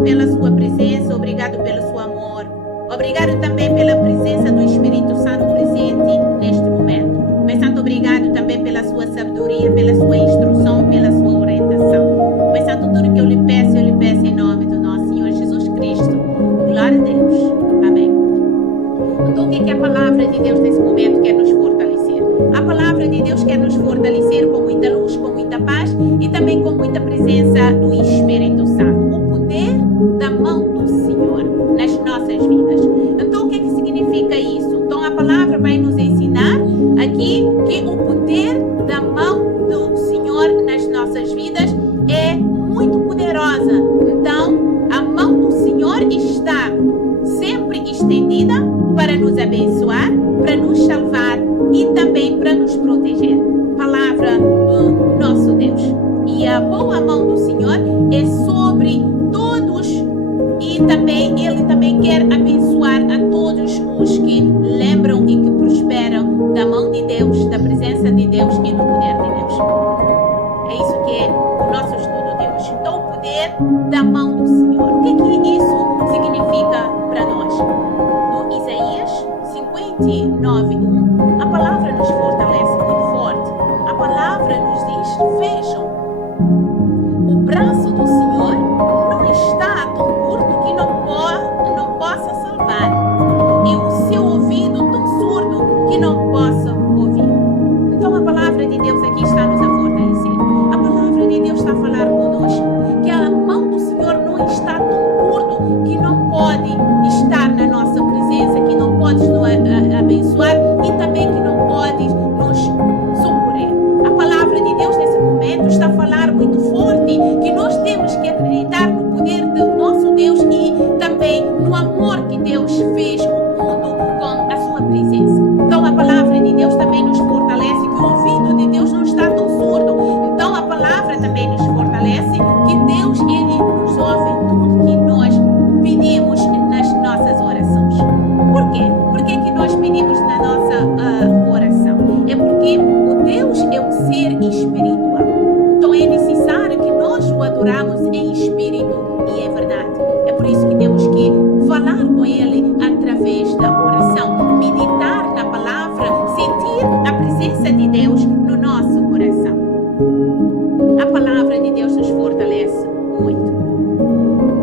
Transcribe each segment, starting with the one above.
Obrigado pela sua presença, obrigado pelo seu amor. Obrigado também pela presença do Espírito Santo presente neste momento. Pai Santo, obrigado também pela sua sabedoria, pela sua instrução, pela sua orientação. Pai Santo, tudo que eu lhe peço em nome do nosso Senhor Jesus Cristo. Glória a Deus. Amém. Então, o que a palavra de Deus nesse momento quer nos fortalecer? A palavra de Deus quer nos fortalecer com muita luz, com muita paz e também com muita presença do Espírito Santo. O poder da mão do Senhor nas nossas vidas. Então, o que significa isso? Então, a palavra vai nos ensinar aqui que o poder da mão do Senhor nas nossas vidas é muito poderosa. Então, a mão do Senhor está sempre estendida para nos abençoar, para nos salvar e também para nos proteger. Palavra do nosso Deus. E a boa mão do Senhor é sobre todos e também Ele também quer abençoar a todos os que lembram e que prosperam da mão de Deus, da presença de Deus e do poder de Deus. É isso que é o nosso estudo de hoje. Então, o poder da mão do Senhor. O que isso significa para nós? No Isaías 59:1, a palavra nos fortalece muito forte. A palavra nos diz: vejam, o braço do Senhor não está tão curto que não possa salvar, e o seu ouvido tão surdo que não possa ouvir. Então a palavra de Deus aqui está nos a fortalecer. A palavra de Deus está a falar conosco que a mão do Senhor não está tão curto que não pode estar na nossa presença, que não pode nos abençoar e também que não pode nos socorrer. A palavra de Deus nesse momento está a falar muito forte que nós temos que acreditar no poder do nosso Deus e também no amor que Deus fez o mundo com a sua presença. Então a palavra de Deus também nos fortalece que o ouvido de Deus não está tão surdo. Então a palavra também nos fortalece que Deus, Ele nos ouve tudo que nós pedimos nas nossas orações. Por quê? Por que nós pedimos na nossa oração? É porque o Deus é um ser espiritual. Então é necessário que nós o adoramos em espírito e em verdade. É por isso que temos que falar com Ele através da oração, meditar na palavra, sentir a presença de Deus no nosso coração. A palavra de Deus nos fortalece muito.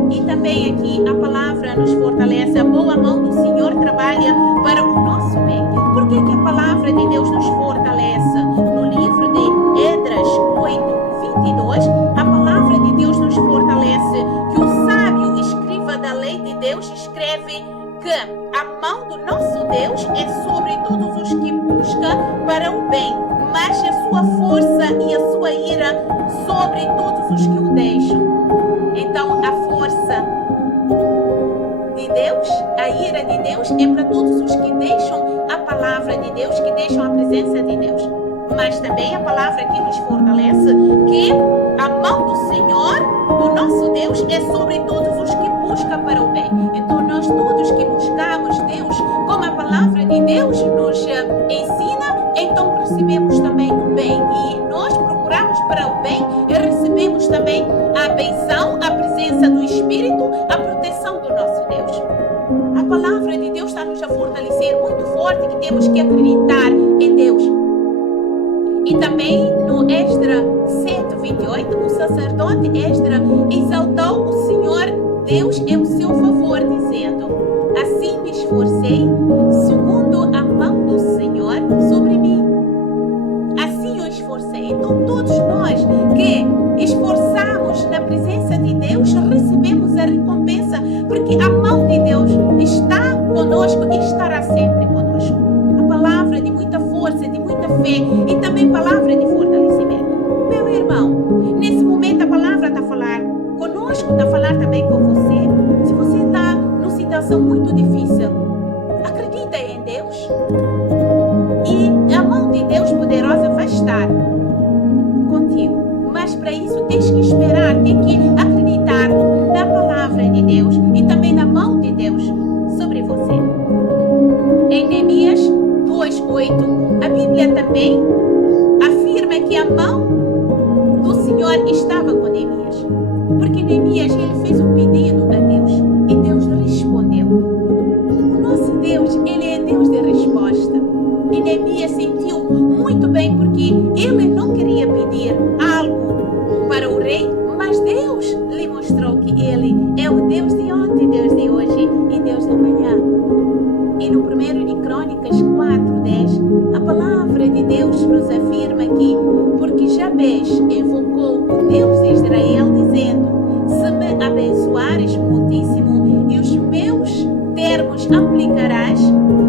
E também aqui a palavra nos fortalece. A boa mão do Senhor trabalha para o nosso bem. Por que a palavra de Deus nos fortalece? No livro de Esdras 8:22, a palavra de Deus nos fortalece que o sábio escriba da lei de Deus escreve que a mão do nosso Deus é sobre todos os que buscam para o bem, mas a sua força e a sua ira sobre todos os que o deixam. Então, a força de Deus, a ira de Deus é para todos os que deixam a palavra de Deus, que deixam a presença de Deus. Mas também a palavra aqui nos fortalece que a mão do Senhor, do nosso Deus, é sobre todos os que buscam para o bem. Então, nós todos que buscamos Deus, como a palavra de Deus nos ensina, então recebemos também o bem. E nós procuramos para o bem e recebemos também a benção, a presença do Espírito, a proteção do nosso Deus. A palavra de Deus está-nos a fortalecer muito forte que temos que acreditar em Deus. E também no Esdras 7:28, o sacerdote Esdras exaltou o Senhor Deus em seu favor, dizendo: assim me esforcei segundo a mão do Senhor sobre mim. Assim eu esforcei. Então todos nós que esforçamos na presença de Deus recebemos a recompensa, porque a mão de Deus está conosco e estará sempre conosco. A palavra de muita força, de muita fé e também palavra de fortalecimento. Meu irmão, nesse momento a palavra está a falar conosco, está a falar também com você. Se você está numa situação muito difícil, acredita em Deus e a mão de Deus poderosa vai estar contigo. Mas para isso tens que esperar, tens que acreditar na palavra de Deus e também na mão de Deus sobre você. Em Neemias 2:8, a Bíblia também afirma que a mão do Senhor estava com Neemias. Porque Neemias, ele fez um pedido a Deus e Deus respondeu. O nosso Deus, ele é Deus de resposta. E Neemias sentiu muito bem porque ele não queria pedir algo para o rei, mas Deus lhe mostrou que ele é o Deus de ontem, Deus de hoje e Deus de amanhã. E no 1 de Crônicas 4:10, a palavra de Deus nos afirma que, porque Jabes invocou o Deus de Israel, dizendo: se me abençoares muitíssimo e os meus termos aplicarás,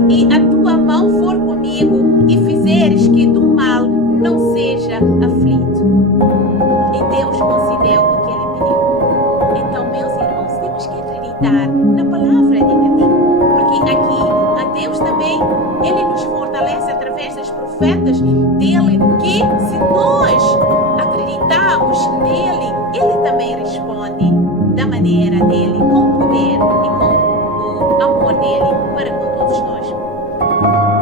e a tua mão for comigo e fizeres que do mal não seja aflito. E Deus concedeu o que ele pediu. Então, meus irmãos, temos que acreditar na palavra de Deus. Porque aqui, a Deus também, ele nos fortalece através dos profetas dele, que se nós acreditarmos nele, ele também responde da maneira dele, com poder e com o amor dele para com todos nós.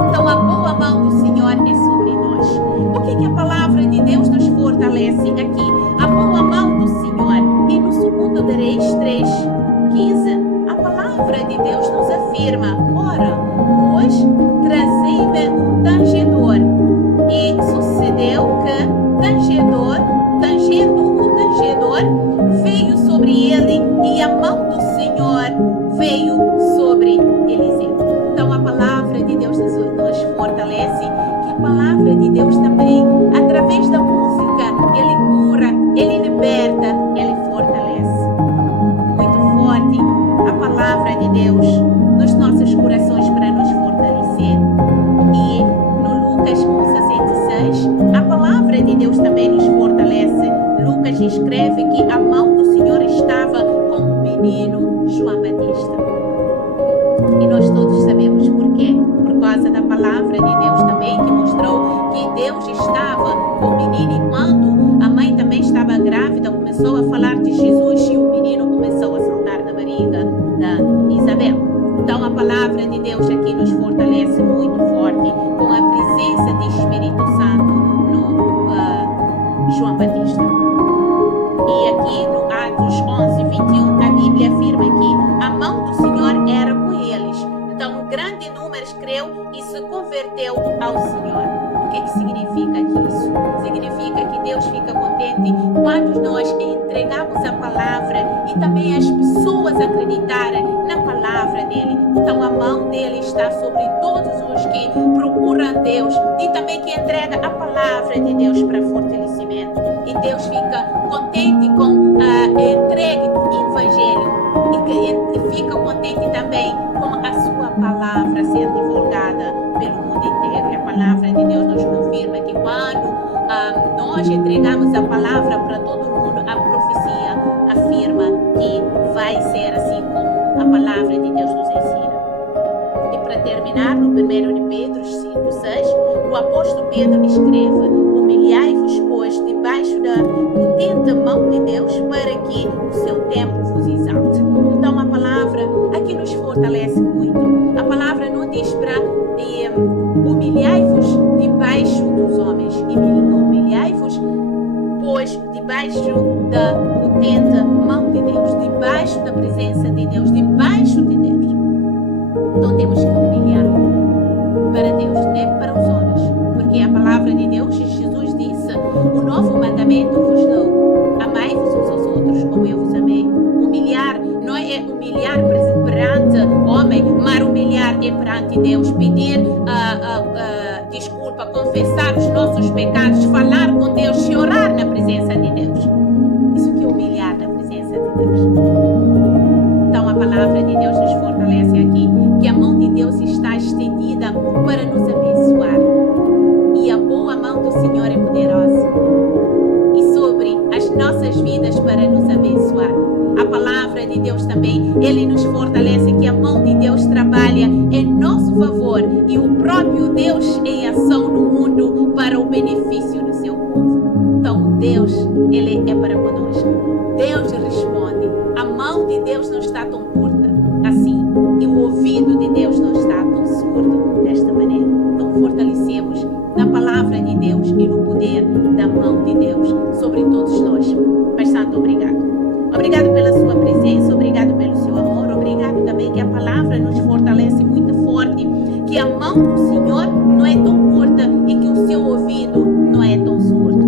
Então, a boa mão do Senhor é sobre nós. O que a palavra de Deus nos fortalece aqui? A boa mão do Senhor. E no 2 Reis 3:15, a palavra de Deus nos afirma: ora, pois trazei-me um tangedor. E sucedeu que, tangendo o tangedor, veio sobre ele, e a mão do Senhor veio sobre Eliseu. Então, a palavra de Deus nos fortalece, que a palavra de Deus também, através da música, ele cura, ele liberta, ele fortalece. Muito forte a palavra de Deus nos nossos corações para nos fortalecer. E no Lucas 1:66, a palavra de Deus também nos fortalece. Lucas escreve que a mão do Senhor estava com o menino João Batista. E nós todos sabemos por quê. Por causa da palavra de Deus também, que mostrou que Deus estava com o menino. E quando a mãe também estava grávida, começou a falar de Jesus, e o menino começou a saltar da barriga da Isabel. Então, a palavra de Deus aqui nos fortalece muito forte, com a presença do Espírito Santo no João Batista. E aqui no Atos 11:21, a Bíblia afirma que a mão do Senhor era com eles. Então, um grande número creu e se converteu ao Senhor. O que significa isso? Significa que Deus fica contente quando nós entregamos a palavra e também as pessoas acreditarem na palavra dele. Então, a mão dele está sobre todos os que procuram Deus e também que entregam a palavra de Deus para fortalecimento. E Deus fica contente com a entrega do Evangelho e fica contente também com a sua palavra ser divulgada pelo mundo inteiro. E a palavra de Deus nos confirma que quando nós entregamos a palavra para todo mundo, a profecia afirma que vai ser assim como a palavra de Deus nos ensina. E para terminar, no 1 de Pedro 5:6, o apóstolo Pedro escreve: humilhai-vos, pois, debaixo da potente mão de Deus, para que o seu tempo vos exalte. Então, a palavra aqui nos fortalece muito. A palavra não diz para humilhai-vos debaixo dos homens, humilhai-vos, pois, debaixo da potente mão de Deus, debaixo da presença de Deus, debaixo de Deus. Então, temos que humilhar para Deus, não para os homens, porque a palavra de Deus, Jesus disse: o novo mandamento vos dou, amai-vos uns aos outros como eu vos amei. Humilhar não é humilhar perante homem, mas humilhar é perante Deus, pedir desculpa, confessar os nossos pecados, falar com Deus, chorar na presença de Deus. Isso que é humilhar na presença de Deus. Então, a palavra de Deus nos fortalece aqui, que a mão de Deus está estendida para nos abençoar. E a boa mão do Senhor é poderosa e sobre as nossas vidas para nos abençoar. A palavra de Deus também, ele nos fortalece que a mão de Deus trabalha em nosso favor e o próprio Deus em ação no mundo para o benefício do seu povo. Então, Deus, ele é para conosco. Deus responde. A mão de Deus não está tão curta assim e o ouvido de Deus não está tão surdo desta maneira. Então, fortalecemos na palavra de Deus e no poder da mão de Deus sobre todos nós. Pai Santo, obrigado. mão do Senhor não é tão curta e que o seu ouvido não é tão surdo.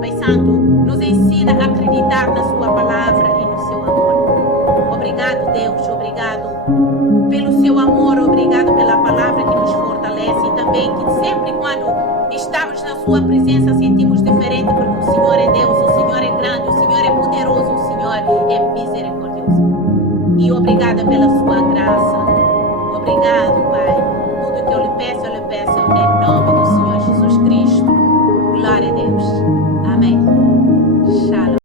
Pai Santo, nos ensina a acreditar na sua palavra e no seu amor. Obrigado, Deus, obrigado pelo seu amor, obrigado pela palavra que nos fortalece e também que sempre quando estamos na sua presença sentimos diferente porque o Senhor é Deus, o Senhor é grande, o Senhor é poderoso, o Senhor é misericordioso. E obrigada pela sua graça. Obrigado, Pai. Tudo que eu lhe peço em nome do Senhor Jesus Cristo. Glória a Deus.